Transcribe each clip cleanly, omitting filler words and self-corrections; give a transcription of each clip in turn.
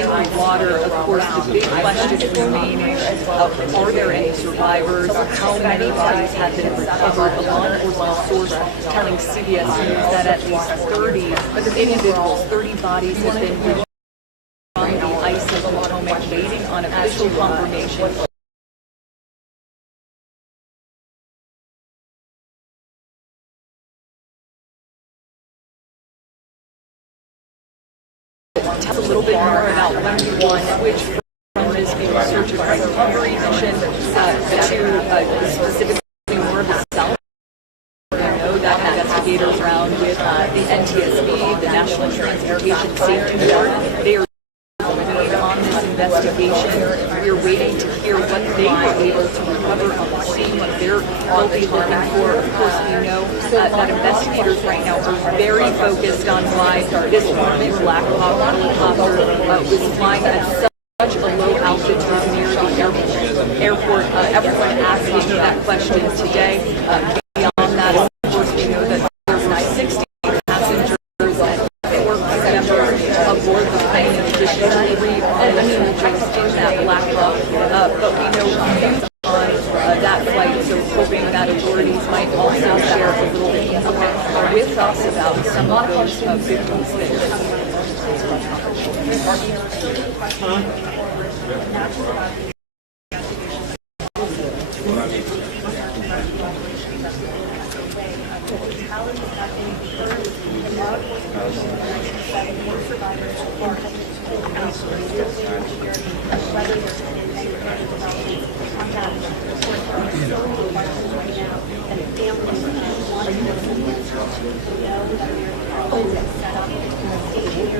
in the water. Of course, the big question remaining, are there any survivors? How many bodies have been recovered? A law enforcement source telling CBS News that at least 30 individuals, 30 bodies have been recovered from the ice of Potomac, waiting on official confirmation. Tell us a little bit more about when you won, which from is being search and recovery mission to specifically more of the South. I know that investigators around with the NTSB, the National Transportation Safety Board, they are leading on this investigation. We're waiting to hear what they were able to recover on the scene, what they'll be looking for. Of course, we know that investigators right now are very focused on why this Army Black Hawk helicopter was flying at such a low altitude near the airport. Everyone asking that question today. Beyond that, of course, we know that there's 60 passengers and 4 members aboard the plane, in addition to 3 soldiers in that Black Hawk. But we know news on that flight, so hoping that authorities might also share a little bit more with us about some of those victims there.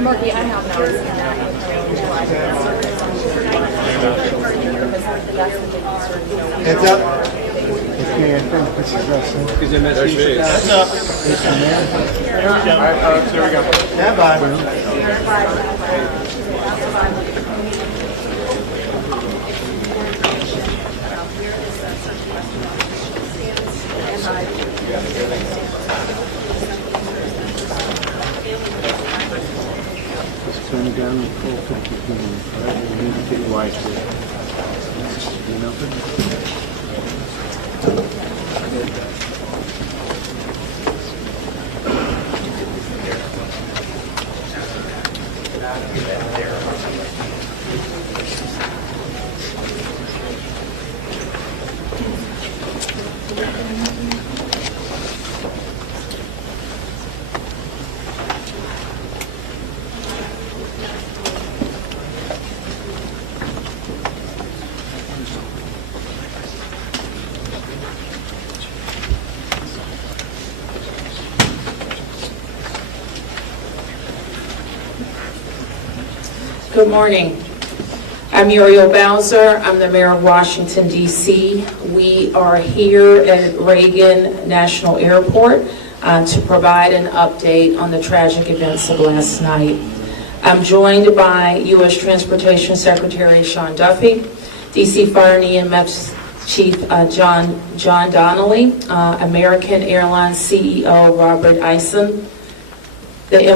Marky, I have not seen that. Heads up. Heads up. All right, here we go. Stand by. Just turn it down and pull 50 feet. All right, we need to get wide here. Good morning. I'm Muriel Bowser. I'm the Mayor of Washington, D.C. We are here at Reagan National Airport to provide an update on the tragic events of last night. I'm joined by U.S. Transportation Secretary Sean Duffy, D.C. Fire and EMS Chief John Donnelly, American Airlines CEO Robert Eisen, the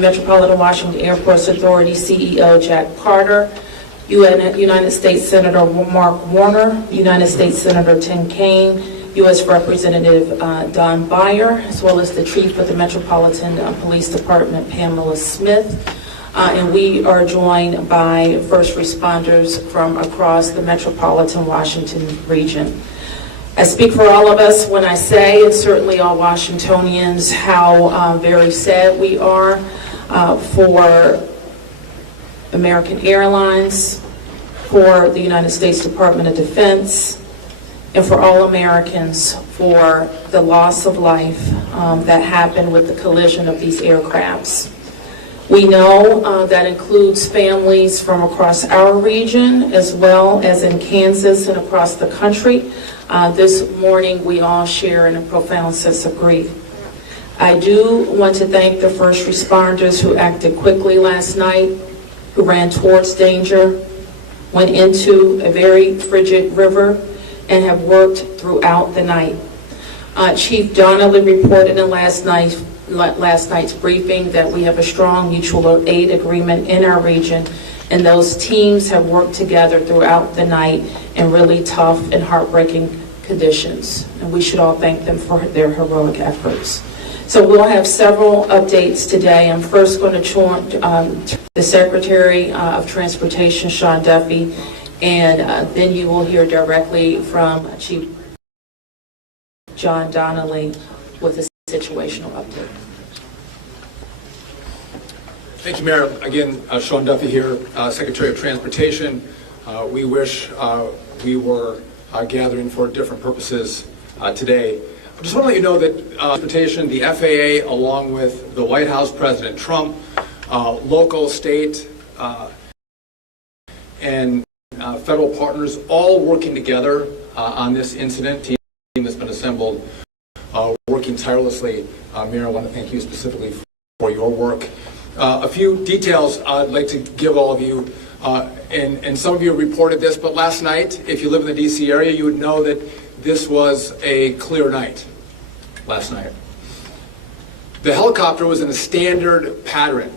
Metropolitan Washington Airports Authority CEO Jack Carter, United States Senator Mark Warner, United States Senator Tim Kaine, U.S. Representative Don Beyer, as well as the Chief of the Metropolitan Police Department, Pamela Smith. And we are joined by first responders from across the Metropolitan Washington region. I speak for all of us when I say, and certainly all Washingtonians, how very sad we are for American Airlines, for the United States Department of Defense, and for all Americans for the loss of life that happened with the collision of these aircrafts. We know that includes families from across our region as well as in Kansas and across the country. This morning we all share in a profound sense of grief. I do want to thank the first responders who acted quickly last night, who ran towards danger, went into a very frigid river, and have worked throughout the night. Chief Donnelly reported in last night's last night's briefing that we have a strong mutual aid agreement in our region, and those teams have worked together throughout the night in really tough and heartbreaking conditions, and we should all thank them for their heroic efforts. So we'll have several updates today. I'm first going to join the Secretary of Transportation, Sean Duffy, and then you will hear directly from Chief John Donnelly with a situational update. Thank you, Mayor. Again, Sean Duffy here, Secretary of Transportation. We wish we were gathering for different purposes today. I just want to let you know that transportation, the FAA, along with the White House, President Trump, local, state, and federal partners, all working together on this incident. Team that's been assembled, working tirelessly. Mayor, I want to thank you specifically for your work. A few details I'd like to give all of you, and some of you reported this, but last night, if you live in the D.C. area, you would know that this was a clear night last night. The helicopter was in a standard pattern.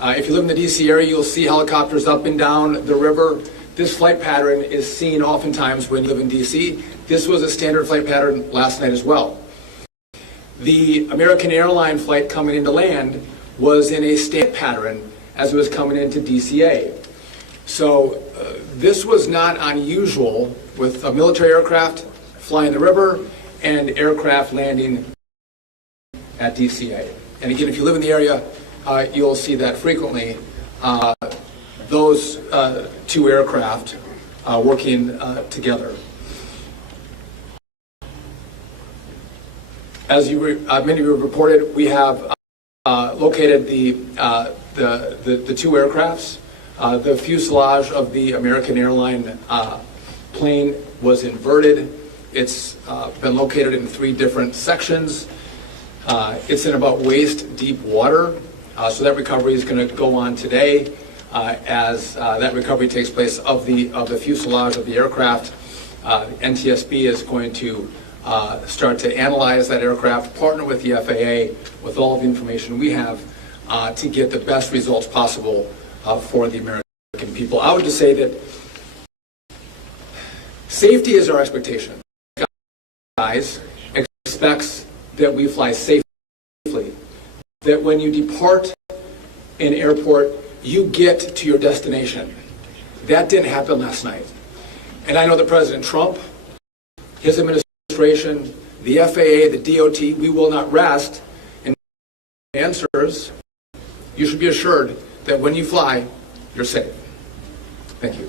If you live in the D.C. area, you'll see helicopters up and down the river. This flight pattern is seen oftentimes when you live in D.C. This was a standard flight pattern last night as well. The American Airlines flight coming into land was in a standard pattern as it was coming into DCA. So this was not unusual with a military aircraft flying the river and aircraft landing at DCA. And again, if you live in the area, you'll see that frequently. Those two aircraft working together. As many of you have reported, we have located the two aircrafts. The fuselage of the American Airlines plane was inverted. It's been located in 3 different sections. It's in about waist deep water, so that recovery is going to go on today. As that recovery takes place of the fuselage of the aircraft, NTSB is going to start to analyze that aircraft, partner with the FAA with all of the information we have to get the best results possible for the American people. I would just say that safety is our expectation. Guys expects that we fly safely, that when you depart an airport, you get to your destination. That didn't happen last night. And I know that President Trump, his administration, the FAA, the DOT, we will not rest. And answers, you should be assured that when you fly, you're safe. Thank you.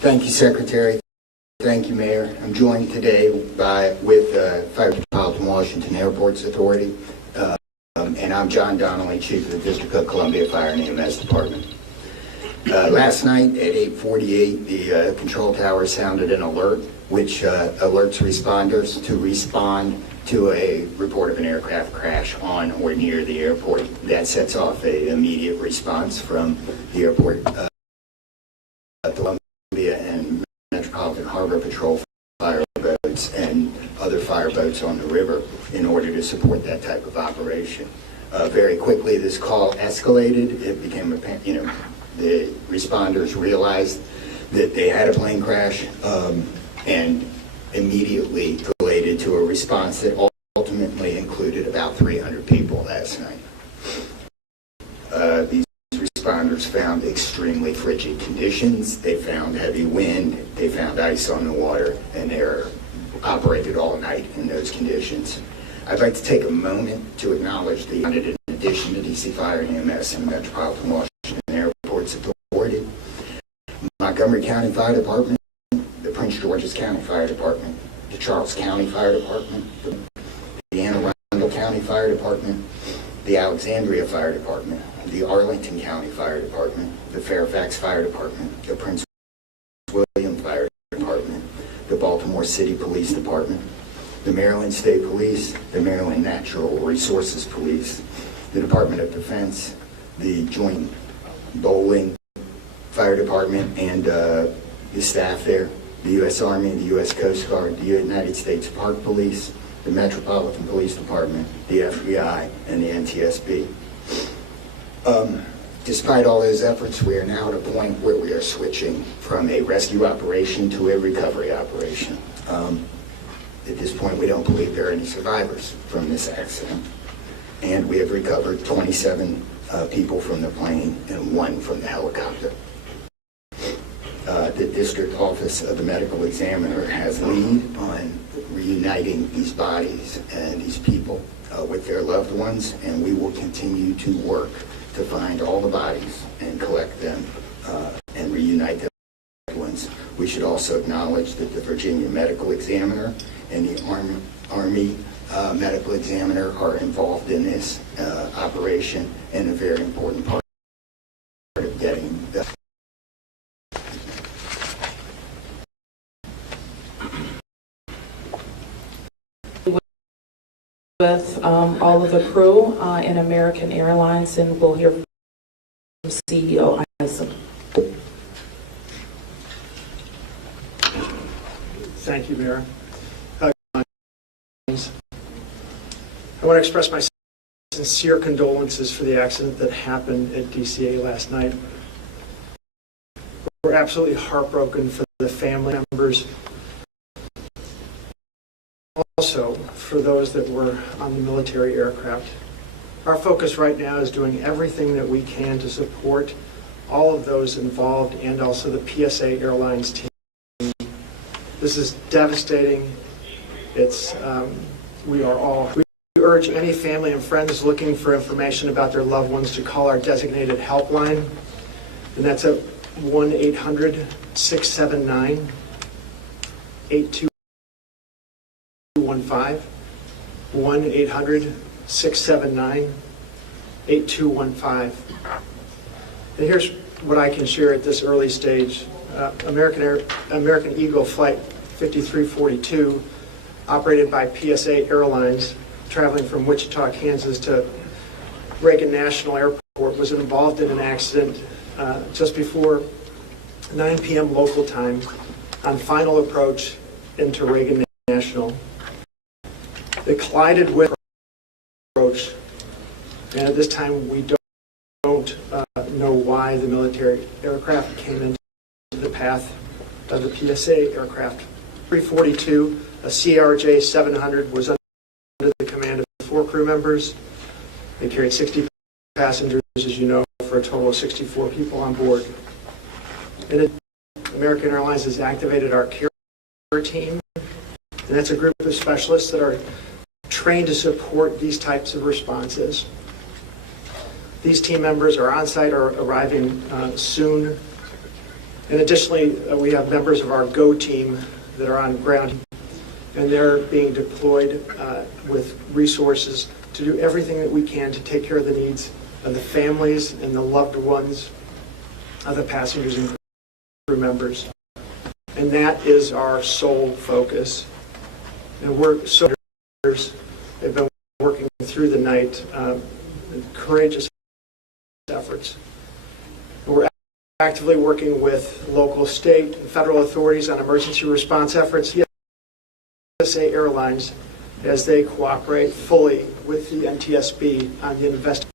Thank you, Secretary. Thank you, Mayor. I'm joined today with Fire Metropolitan Washington Airports Authority, and I'm John Donnelly, Chief of the District of Columbia Fire and EMS Department. Last night at 8:48, the control tower sounded an alert, which alerts responders to respond to a report of an aircraft crash on or near the airport. That sets off an immediate response from the airport, Columbia and Metropolitan Harbor Patrol fire boats and other fire boats on the river in order to support that type of operation. Very quickly, this call escalated. It became apparent, the responders realized that they had a plane crash and immediately related to a response that ultimately included about 300 people last night. These responders found extremely frigid conditions. They found heavy wind. They found ice on the water, and they're operated all night in those conditions. I'd like to take a moment to acknowledge the, in addition to DC Fire and EMS and the Metropolitan Washington Airports Authority, Montgomery County Fire Department, the Prince George's County Fire Department, the Charles County Fire Department, the Anne Arundel County Fire Department, the Alexandria Fire Department, the Arlington County Fire Department, the Fairfax Fire Department, the Prince William Fire Department, the Baltimore City Police Department, the Maryland State Police, the Maryland Natural Resources Police, the Department of Defense, the Joint Bowling Fire Department and the staff there, the U.S. Army, the U.S. Coast Guard, the United States Park Police, the Metropolitan Police Department, the FBI, and the NTSB. Despite all those efforts, we are now at a point where we are switching from a rescue operation to a recovery operation. At this point, we don't believe there are any survivors from this accident. And we have recovered 27 people from the plane and 1 from the helicopter. The District Office of the Medical Examiner has lead on reuniting these bodies and these people with their loved ones, and we will continue to work to find all the bodies and collect them and reunite them with loved ones. We should also acknowledge that the Virginia Medical Examiner and the Army Medical Examiner are involved in this operation and a very important part of getting the with all of the crew in American Airlines, and we'll hear from CEO Isom. Thank you, Mayor. I want to express my sincere condolences for the accident that happened at DCA last night. We're absolutely heartbroken for the family members, also for those that were on the military aircraft. Our focus right now is doing everything that we can to support all of those involved and also the PSA Airlines team. This is devastating. We urge any family and friends looking for information about their loved ones to call our designated helpline, and that's at 1-800-679-8215. 1-800-679-8215. And here's what I can share at this early stage. American Eagle Flight 5342, operated by PSA Airlines, traveling from Wichita, Kansas to Reagan National Airport, was involved in an accident just before 9 p.m. local time on final approach into Reagan National. They collided with approach, and at this time we don't know why the military aircraft came into the path of the PSA aircraft. 342, a CRJ 700, was under the command of 4 crew members. They carried 60 passengers, as you know, for a total of 64 people on board. And American Airlines has activated our care team, and that's a group of specialists that are trained to support these types of responses. These team members are on site or arriving soon. And additionally, we have members of our GO team that are on ground, and they're being deployed with resources to do everything that we can to take care of the needs of the families and the loved ones of the passengers and crew members. And that is our sole focus. And we're so they've been working through the night, courageous efforts. And we're actively working with local, state, and federal authorities on emergency response efforts. PSA Airlines, as they cooperate fully with the NTSB on the investigation.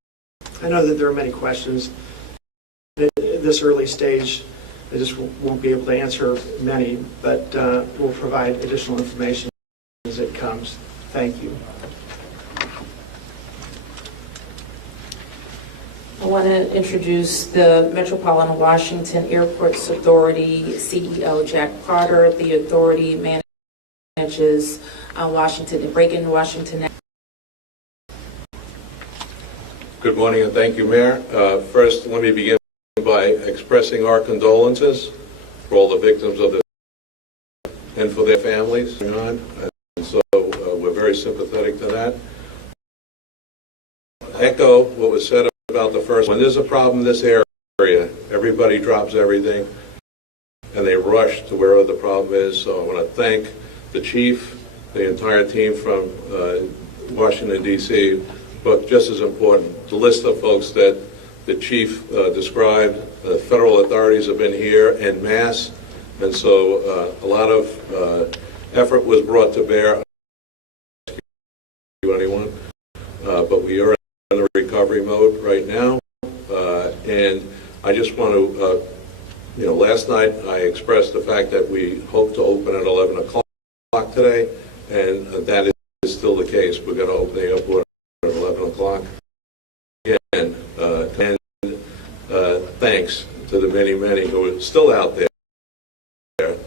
I know that there are many questions at this early stage. I just won't be able to answer many, but we'll provide additional information as it comes. Thank you. I want to introduce the Metropolitan Washington Airports Authority CEO, Jack Carter. The authority manages Reagan, Washington. Good morning and thank you, Mayor. First, let me begin by expressing our condolences for all the victims of this and for their families. And so we're very sympathetic to that. Echo what was said about the first. When there's a problem in this area, everybody drops everything and they rush to wherever the problem is. So I want to thank the chief, the entire team from Washington, D.C., but just as important, the list of folks that the chief described, the federal authorities have been here en masse, and so a lot of effort was brought to bear. Anyone, but we are in a recovery mode right now, and I just want to, last night I expressed the fact that we hope to open at 11 o'clock today, and that is still the case. We're going to open the airport at 11 o'clock. Again, and thanks to the many, many who are still out there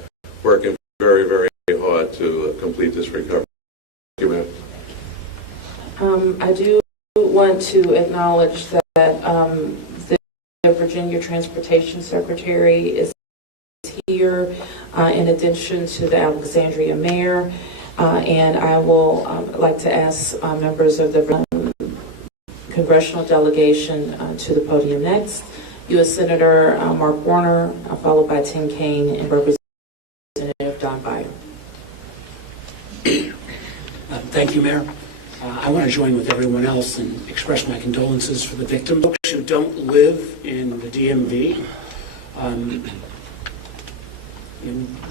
working very, very hard to complete this recovery. Thank you, ma'am. I do want to acknowledge that the Virginia Transportation Secretary is here, in addition to the Alexandria Mayor, and I will like to ask members of the congressional delegation to the podium next. U.S. Senator Mark Warner, followed by Tim Kaine and Representative Don Byer. Thank you, Mayor. I want to join with everyone else and express my condolences for the victims. Folks who don't live in the DMV,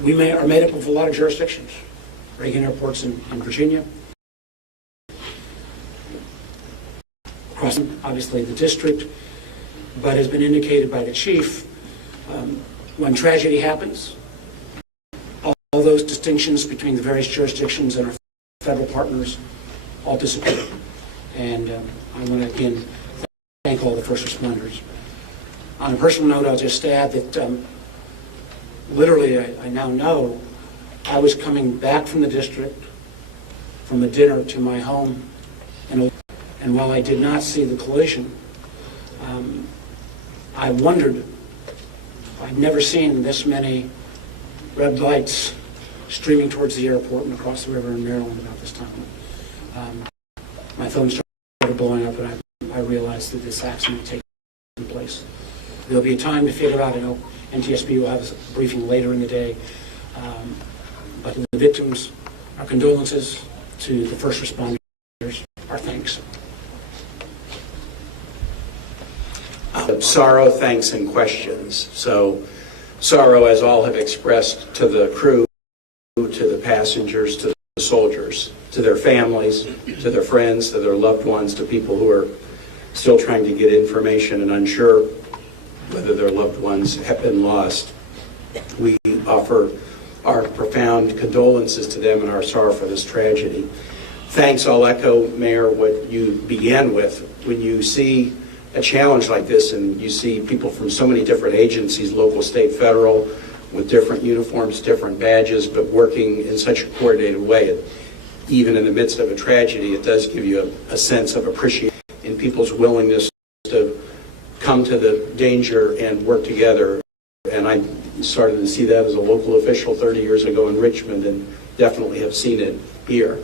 we are made up of a lot of jurisdictions. Reagan Airport's in Virginia. Across, obviously, the district, but has been indicated by the chief, when tragedy happens, all those distinctions between the various jurisdictions and our federal partners all disappear. And I want to again thank all the first responders. On a personal note, I'll just add that literally I now know I was coming back from the district from a dinner to my home, and while I did not see the collision, I wondered, I'd never seen this many red lights streaming towards the airport and across the river in Maryland about this time. My phone started blowing up, and I realized that this accident had taken place. There'll be a time to figure out. I know NTSB will have a briefing later in the day, but to the victims, our condolences. To the first responders, our thanks. Sorrow, thanks, and questions. So, sorrow, as all have expressed, to the crew, to the passengers, to the soldiers, to their families, to their friends, to their loved ones, to people who are still trying to get information and unsure whether their loved ones have been lost. We offer our profound condolences to them and our sorrow for this tragedy. Thanks, I'll echo, Mayor, what you began with. When you see a challenge like this and you see people from so many different agencies, local, state, federal, with different uniforms, different badges, but working in such a coordinated way, even in the midst of a tragedy, it does give you a sense of appreciation in people's willingness to come to the danger and work together. And I started to see that as a local official 30 years ago in Richmond, and definitely have seen it here.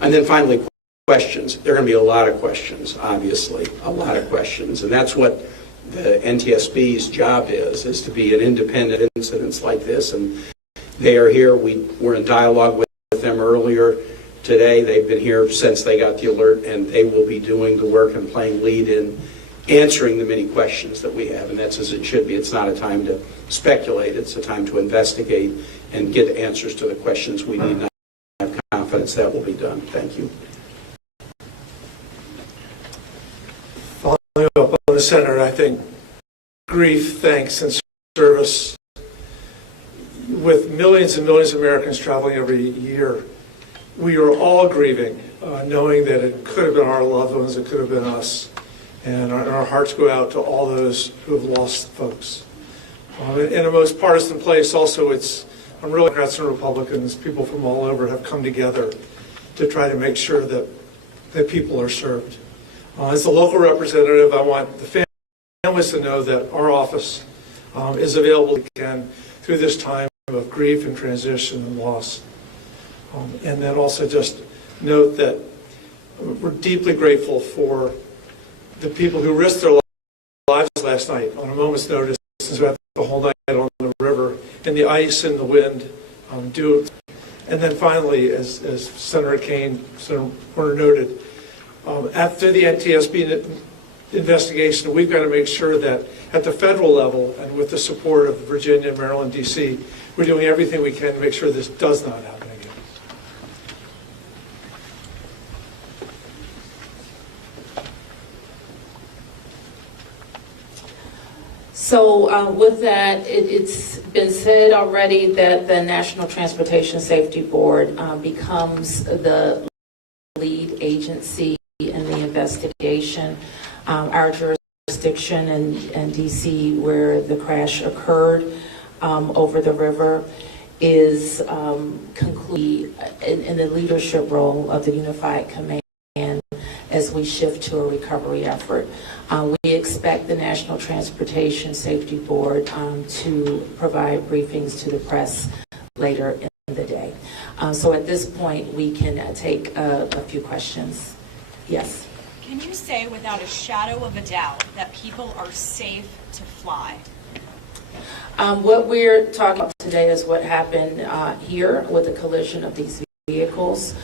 And then finally, questions. There are going to be a lot of questions, obviously, a lot of questions. And that's what the NTSB's job is to be an independent incidents like this. And they are here. We were in dialogue with them earlier today. They've been here since they got the alert, and they will be doing the work and playing lead in answering the many questions that we have. And that's as it should be. It's not a time to speculate. It's a time to investigate and get answers to the questions we need. And I have confidence that will be done. Thank you. Following up on the Senator, I think grief, thanks, and service, with millions and millions of Americans traveling every year, we are all grieving, knowing that it could have been our loved ones, it could have been us. And our hearts go out to all those who have lost folks. In a most partisan place, also, I'm really Democrats and Republicans, people from all over have come together to try to make sure that people are served. As a local representative, I want the families to know that our office is available again through this time of grief and transition and loss. And then also just note that we're deeply grateful for the people who risked their lives last night on a moment's notice, since we had the whole night on the river, and the ice and the wind do. And then finally, as Senator Kaine, Senator Warner noted, after the NTSB investigation. We've got to make sure that at the federal level and with the support of Virginia, Maryland, D.C., we're doing everything we can to make sure this does not happen again. So with that, it's been said already that the National Transportation Safety Board becomes the lead agency in the investigation. Our jurisdiction in D.C., where the crash occurred over the river, is concluded in the leadership role of the Unified Command as we shift to a recovery effort. We expect the National Transportation Safety Board to provide briefings to the press later in the day. So at this point, we can take a few questions. Yes? Can you say without a shadow of a doubt that people are safe to fly? What we're talking about today is what happened here with the collision of these vehicles.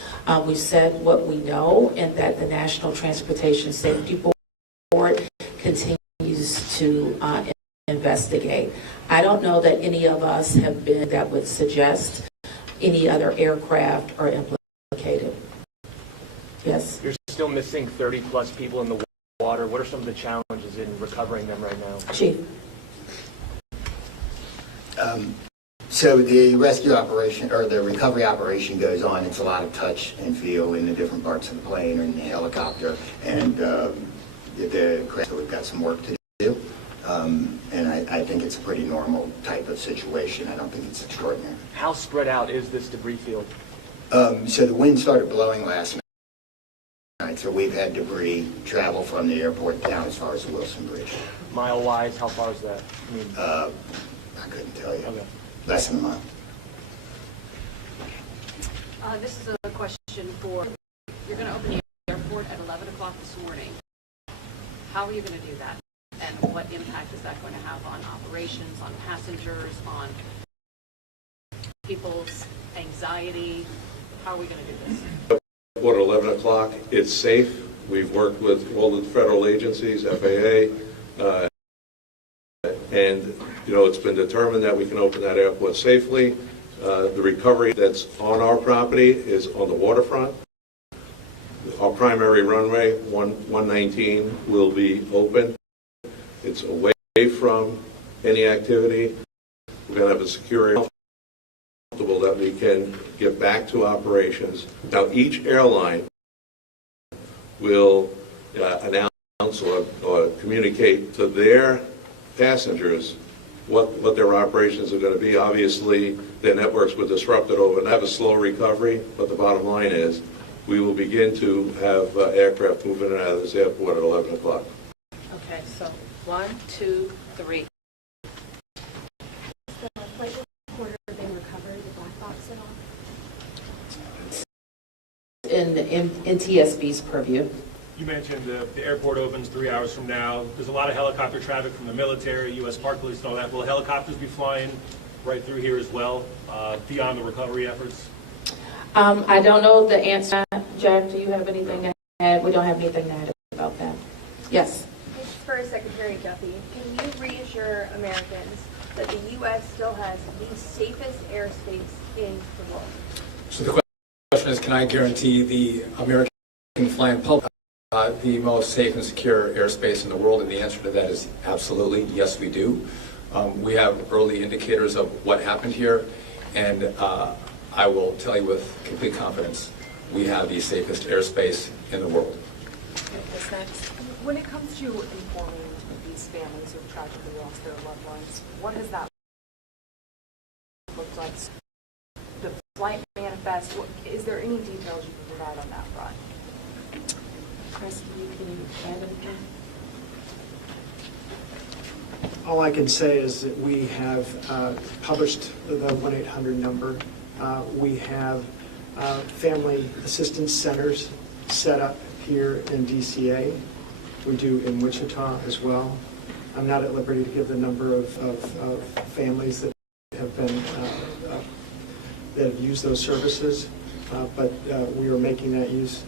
We've said what we know, and that the National Transportation Safety Board continues to investigate. I don't know that any of us have been that would suggest any other aircraft are implicated. Yes? You're still missing 30 plus people in the water. What are some of the challenges in recovering them right now? Chief. So the rescue operation, or the recovery operation, goes on. It's a lot of touch and feel in the different parts of the plane or in the helicopter, and so we've got some work to do. And I think it's a pretty normal type of situation. I don't think it's extraordinary. How spread out is this debris field? So the wind started blowing last night, so we've had debris travel from the airport down as far as the Wilson Bridge. Mile-wise, how far is that? I mean, I couldn't tell you. Okay. Less than a mile. This is a question for, you're going to open the airport at 11 o'clock this morning. How are you going to do that? And what impact is that going to have on operations, on passengers, on people's anxiety? How are we going to do this? At 11 o'clock, it's safe. We've worked with all the federal agencies, FAA, and it's been determined that we can open that airport safely. The recovery that's on our property is on the waterfront. Our primary runway, 119, will be open. It's away from any activity. We're going to have a security comfortable that we can get back to operations. Now, each airline will announce or communicate to their passengers what their operations are going to be. Obviously, their networks were disrupted overnight, have a slow recovery, but the bottom line is we will begin to have aircraft moving in and out of this airport at 11 o'clock. Okay, so 1, 2, 3. The flight recorder been recovered, the black box at all? In TSB's purview. You mentioned the airport opens 3 hours from now. There's a lot of helicopter traffic from the military, U.S. Park Police, and all that. Will helicopters be flying right through here as well, beyond the recovery efforts? I don't know the answer. Jack, do you have anything to add? We don't have anything to add about that. Yes. This is for Secretary Duffy. Can you reassure Americans that the U.S. still has the safest airspace in the world? So the question is, can I guarantee the American flying public the most safe and secure airspace in the world? And the answer to that is absolutely, yes, we do. We have early indicators of what happened here, and I will tell you with complete confidence, we have the safest airspace in the world. What's next? When it comes to informing these families who've tragically lost their loved ones, what has that looked like? The flight manifest, is there any details you can provide on that front? Chris, can you add anything? All I can say is that we have published the 1-800 number. We have family assistance centers set up here in DCA. We do in Wichita as well. I'm not at liberty to give the number of families that have been that have used those services, but we are making that use.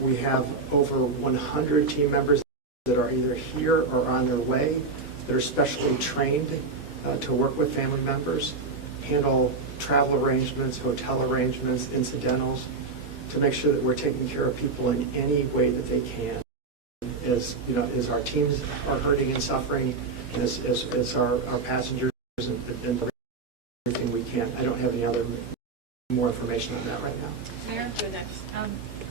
We have over 100 team members that are either here or on their way, that are specially trained to work with family members, handle travel arrangements, hotel arrangements, incidentals, to make sure that we're taking care of people in any way that they can. As you know, as our teams are hurting and suffering, and as our passengers and everything we can. I don't have any more information on that right now. Mayor,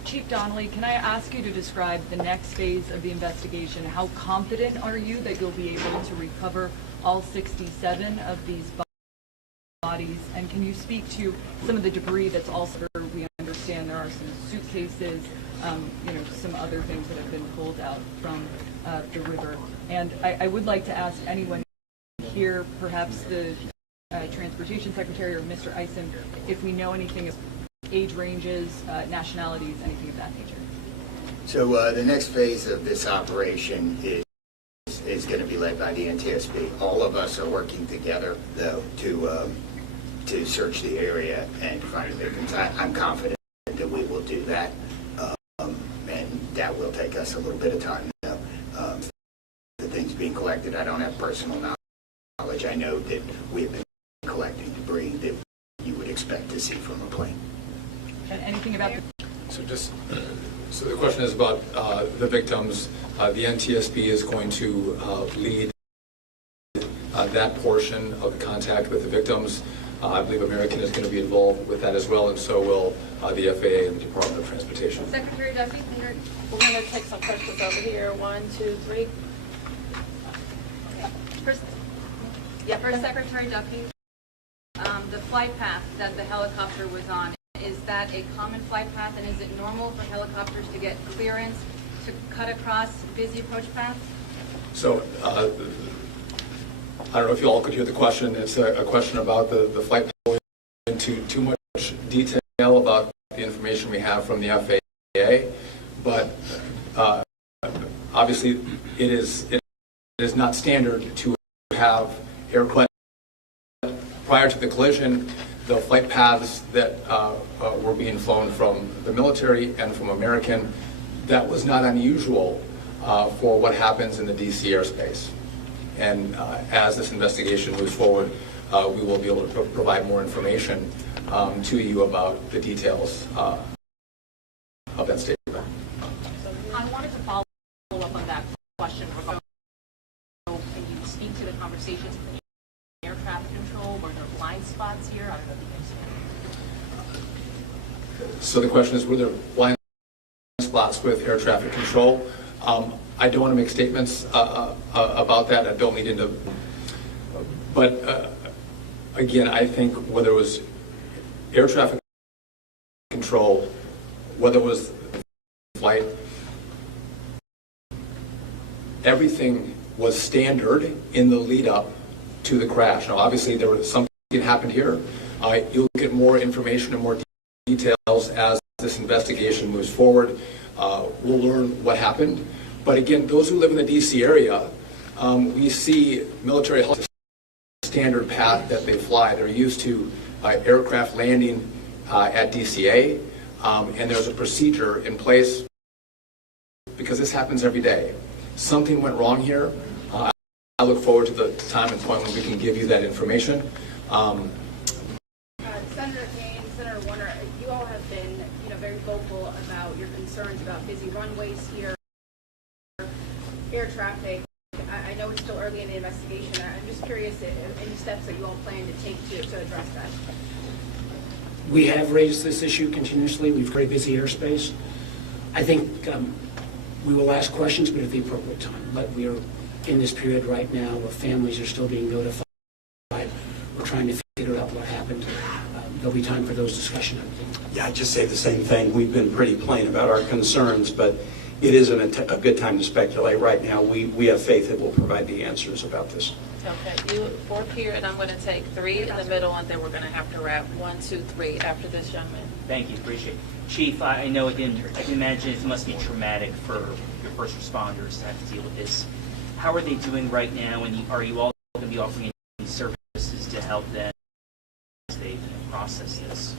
Chief Donnelly, can I ask you to describe the next phase of the investigation? How confident are you that you'll be able to recover all 67 of these bodies? And can you speak to some of the debris that's also, we understand there are some suitcases, some other things that have been pulled out from the river. And I would like to ask anyone here, perhaps the Transportation Secretary or Mr. Eisen, if we know anything of age ranges, nationalities, anything of that nature. So the next phase of this operation is going to be led by the NTSB. All of us are working together, though, to search the area and find victims. I'm confident that we will do that, and that will take us a little bit of time. The things being collected, I don't have personal knowledge. I know that we have been collecting debris that you would expect to see from a plane. And anything about So the question is about the victims. The NTSB is going to lead that portion of the contact with the victims. I believe American is going to be involved with that as well, and so will the FAA and the Department of Transportation. Secretary Duffy, we're going to take some questions over here. 1, 2, 3. First Secretary Duffy, the flight path that the helicopter was on, is that a common flight path, and is it normal for helicopters to get clearance to cut across busy approach paths? So I don't know if you all could hear the question. It's a question about the flight path. Going into too much detail about the information we have from the FAA, but obviously it is not standard to have aircraft prior to the collision. The flight paths that were being flown from the military and from American, that was not unusual for what happens in the DC airspace. And as this investigation moves forward, we will be able to provide more information to you about the details of that statement. I wanted to follow up on that question. Can you speak to the conversations with air traffic control? Were there blind spots here? I don't know if you can. So the question is, were there blind spots with air traffic control? I don't want to make statements about that. I don't need to. But again, I think whether it was air traffic control, whether it was flight, everything was standard in the lead up to the crash. Now, obviously, there was something that happened here. You'll get more information and more details as this investigation moves forward. We'll learn what happened. But again, those who live in the DC area, we see military helicopters standard path that they fly. They're used to aircraft landing at DCA, and there's a procedure in place because this happens every day. Something went wrong here. I look forward to the time and point when we can give you that information. Senator Kane, Senator Warner, you all have been, very vocal about your concerns about busy runways here, air traffic. I know it's still early in the investigation. I'm just curious any steps that you all plan to take to address that. We have raised this issue continuously. We've very busy airspace. I think we will ask questions, but at the appropriate time. But we are in this period right now where families are still being notified. We're trying to figure out what happened. There'll be time for those discussions. Yeah, I'd just say the same thing. We've been pretty plain about our concerns, but it isn't a good time to speculate right now. We have faith that we'll provide the answers about this. Okay, you 4 here, and I'm going to take 3 in the middle, and then we're going to have to wrap 1, 2, 3 after this young man. Thank you, appreciate it. Chief, I know again, I can imagine it must be traumatic for your first responders to have to deal with this. How are they doing right now, and are you all going to be offering any services to help them as they process this?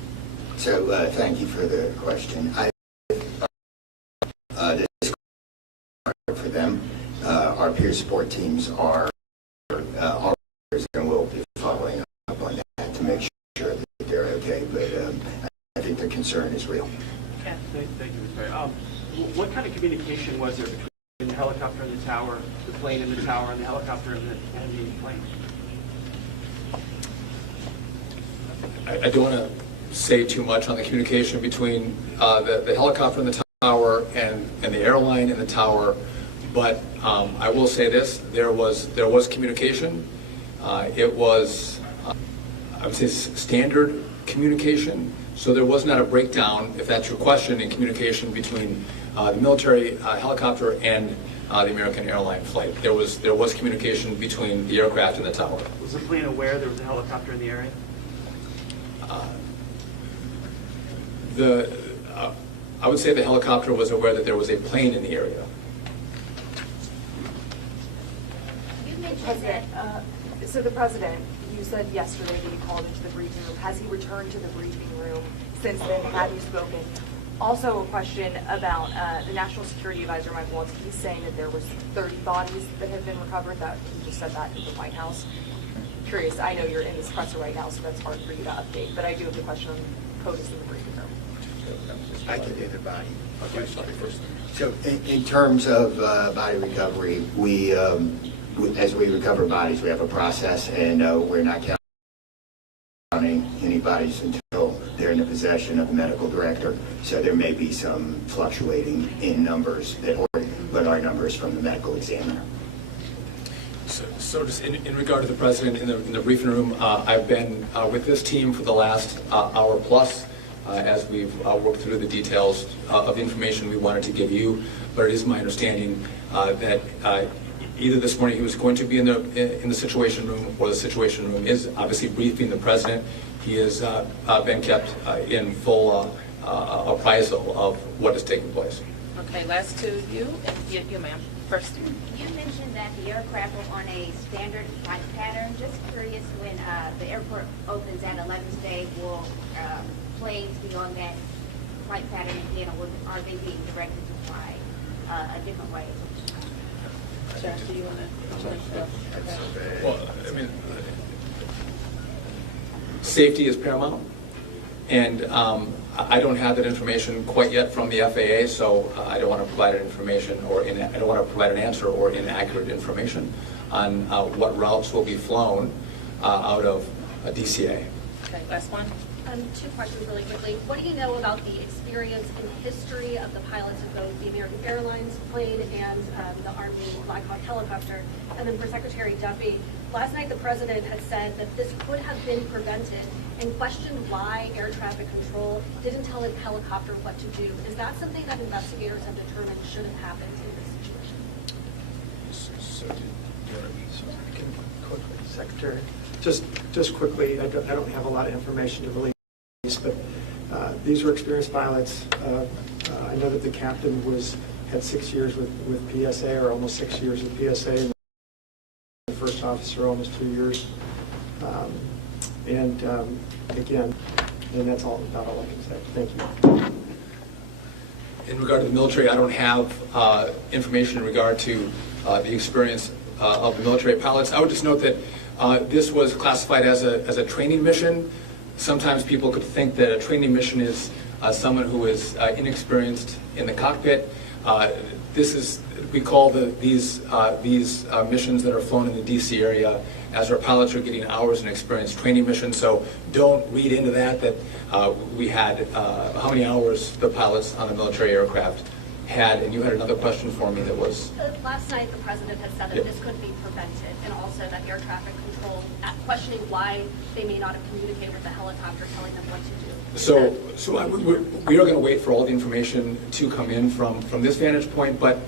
So thank you for the question. This is hard for them. peer support teams are all and will be following up on that to make sure that they're okay. But I think the concern is real. Thank you, Mr. Mayor. What kind of communication was there between the helicopter and the tower, the plane and the tower, and the helicopter and the plane? I don't want to say too much on the communication between the helicopter and the tower and the airline and the tower, but I will say this: there was communication. It was, I would say, standard communication. So there was not a breakdown, if that's your question, in communication between the military helicopter and the American Airlines flight. There was communication between the aircraft and the tower. Was the plane aware there was a helicopter in the area? I would say the helicopter was aware that there was a plane in the area. You mentioned that, so the president, you said yesterday that you called into the briefing room. Has he returned to the briefing room since then? Have you spoken? Also a question about the National Security Advisor, Mike Waltz. He's saying that there was 30 bodies that have been recovered. That he just said that at the White House. Curious, I know you're in this presser right now, so that's hard for you to update, but I do have the question on POTUS in the briefing room. I can do the body. Okay, sorry. So in terms of body recovery, we, as we recover bodies, we have a process, and we're not counting any bodies until they're in the possession of the medical director. So there may be some fluctuating in numbers, but our numbers from the medical examiner. So just in regard to the president in the briefing room, I've been with this team for the last hour plus as we've worked through the details of information we wanted to give you. But it is my understanding that either this morning he was going to be in the Situation Room, or the Situation Room is obviously briefing the president. He has been kept in full appraisal of what is taking place. Okay, last two, you ma'am, first. You mentioned that the aircraft were on a standard flight pattern. Just curious, when the airport opens at 11th day, will planes be on that flight pattern again, or are they being directed to fly a different way? Josh, do you want to? Well, I mean, safety is paramount, and I don't have that information quite yet from the FAA, so I don't want to provide an information I don't want to provide an answer or inaccurate information on what routes will be flown out of DCA. Okay, last one. Two questions really quickly. What do you know about the experience and history of the pilots of both the American Airlines plane and the Army Black Hawk helicopter? And then for Secretary Duffy, last night the President had said that this could have been prevented and questioned why air traffic control didn't tell a helicopter what to do. Is that something that investigators have determined should have happened in this situation? Secretary, just quickly, I don't have a lot of information to release, but these were experienced pilots. I know that the captain had 6 years with PSA, or almost 6 years with PSA, and the first officer almost 2 years. Again, and that's about all I can say. Thank you. In regard to the military, I don't have information in regard to the experience of the military pilots. I would just note that this was classified as a training mission. Sometimes people could think that a training mission is someone who is inexperienced in the cockpit. We call these missions that are flown in the DC area, as our pilots are getting hours in experience, training missions. So don't read into that we had how many hours the pilots on the military aircraft had. And you had another question for me that was? Last night the President had said that this could be prevented, and also that air traffic control, questioning why they may not have communicated with the helicopter, telling them what to do. So we are going to wait for all the information to come in from this vantage point, but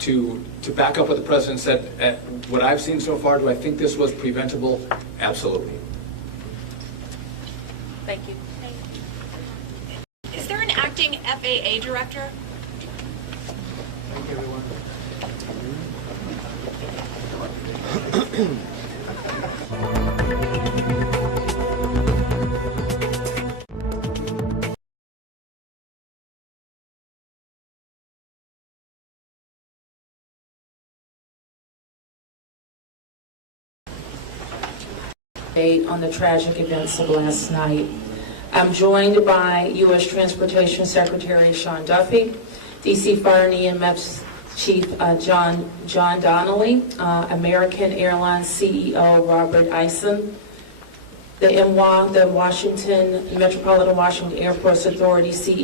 to back up what the President said, what I've seen so far, do I think this was preventable? Absolutely. Thank you. Is there an acting FAA director? Thank you, everyone. on the tragic events of last night. I'm joined by U.S. Transportation Secretary Sean Duffy, D.C. Fire and EMS Chief John Donnelly, American Airlines CEO Robert Eisen, the Metropolitan Washington Airports Authority CEO